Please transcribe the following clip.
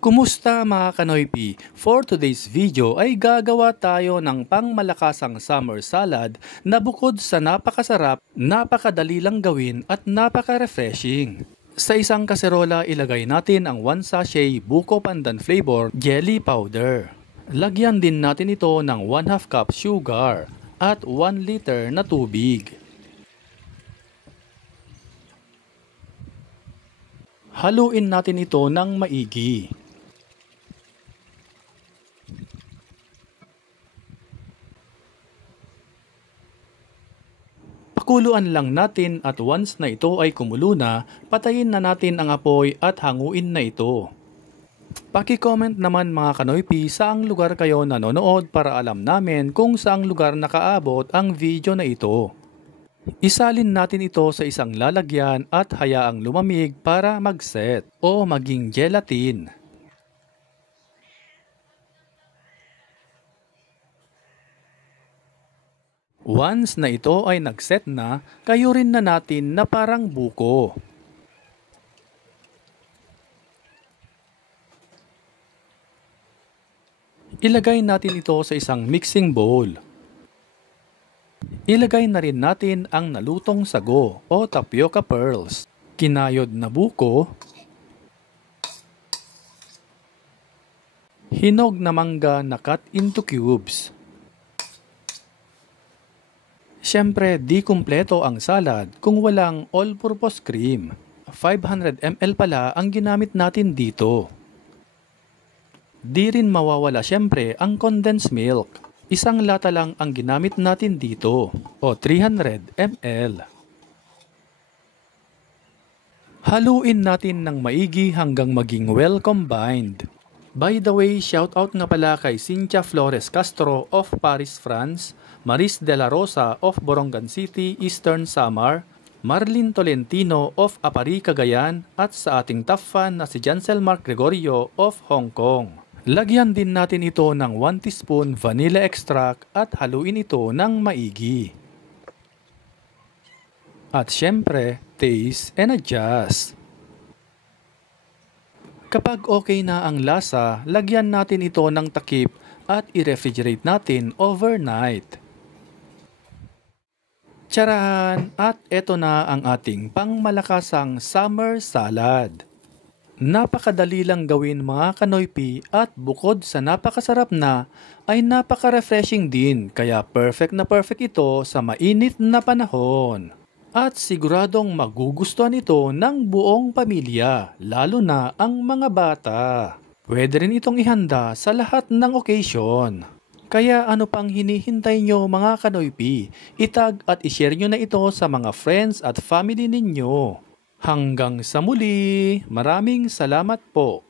Kumusta mga Kanoypi? For today's video ay gagawa tayo ng pangmalakasang summer salad na bukod sa napakasarap, napakadali lang gawin at napaka-refreshing. Sa isang kaserola ilagay natin ang 1 sachet buko pandan flavor jelly powder. Lagyan din natin ito ng 1/2 cup sugar at 1 liter na tubig. Haluin natin ito ng maigi. Pakuluan lang natin at once na ito ay kumulo na, patayin na natin ang apoy at hanguin na ito. Paki-comment naman mga Kanoypi saang lugar kayo nanonood para alam namin kung saang lugar nakaabot ang video na ito. Isalin natin ito sa isang lalagyan at hayaang lumamig para mag-set o maging gelatin. Once na ito ay nag-set na, kayurin na natin na parang buko. Ilagay natin ito sa isang mixing bowl. Ilagay na rin natin ang nalutong sago o tapioca pearls, kinayod na buko, hinog na mangga na cut into cubes. Siyempre, di kumpleto ang salad kung walang all-purpose cream. 500 ml pala ang ginamit natin dito. Di rin mawawala siyempre ang condensed milk. Isang lata lang ang ginamit natin dito o 300 ml. Haluin natin ng maigi hanggang maging well combined. By the way, shoutout nga pala kay Cynthia Flores Castro of Paris, France, Maris de la Rosa of Borongan City, Eastern Samar, Marlene Tolentino of Apari, Cagayan, at sa ating top fan na si Jancel Mark Gregorio of Hong Kong. Lagyan din natin ito ng 1 teaspoon vanilla extract at haluin ito ng maigi. At syempre, taste and adjust. Kapag okay na ang lasa, lagyan natin ito ng takip at i-refrigerate natin overnight. Tsaran! At eto na ang ating pangmalakasang summer salad. Napakadali lang gawin mga Kanoypi at bukod sa napakasarap na, ay napaka-refreshing din kaya perfect na perfect ito sa mainit na panahon. At siguradong magugustuhan ito ng buong pamilya, lalo na ang mga bata. Pwede rin itong ihanda sa lahat ng occasion. Kaya ano pang hinihintay nyo mga Kanoypi? Itag at ishare nyo na ito sa mga friends at family ninyo. Hanggang sa muli, maraming salamat po.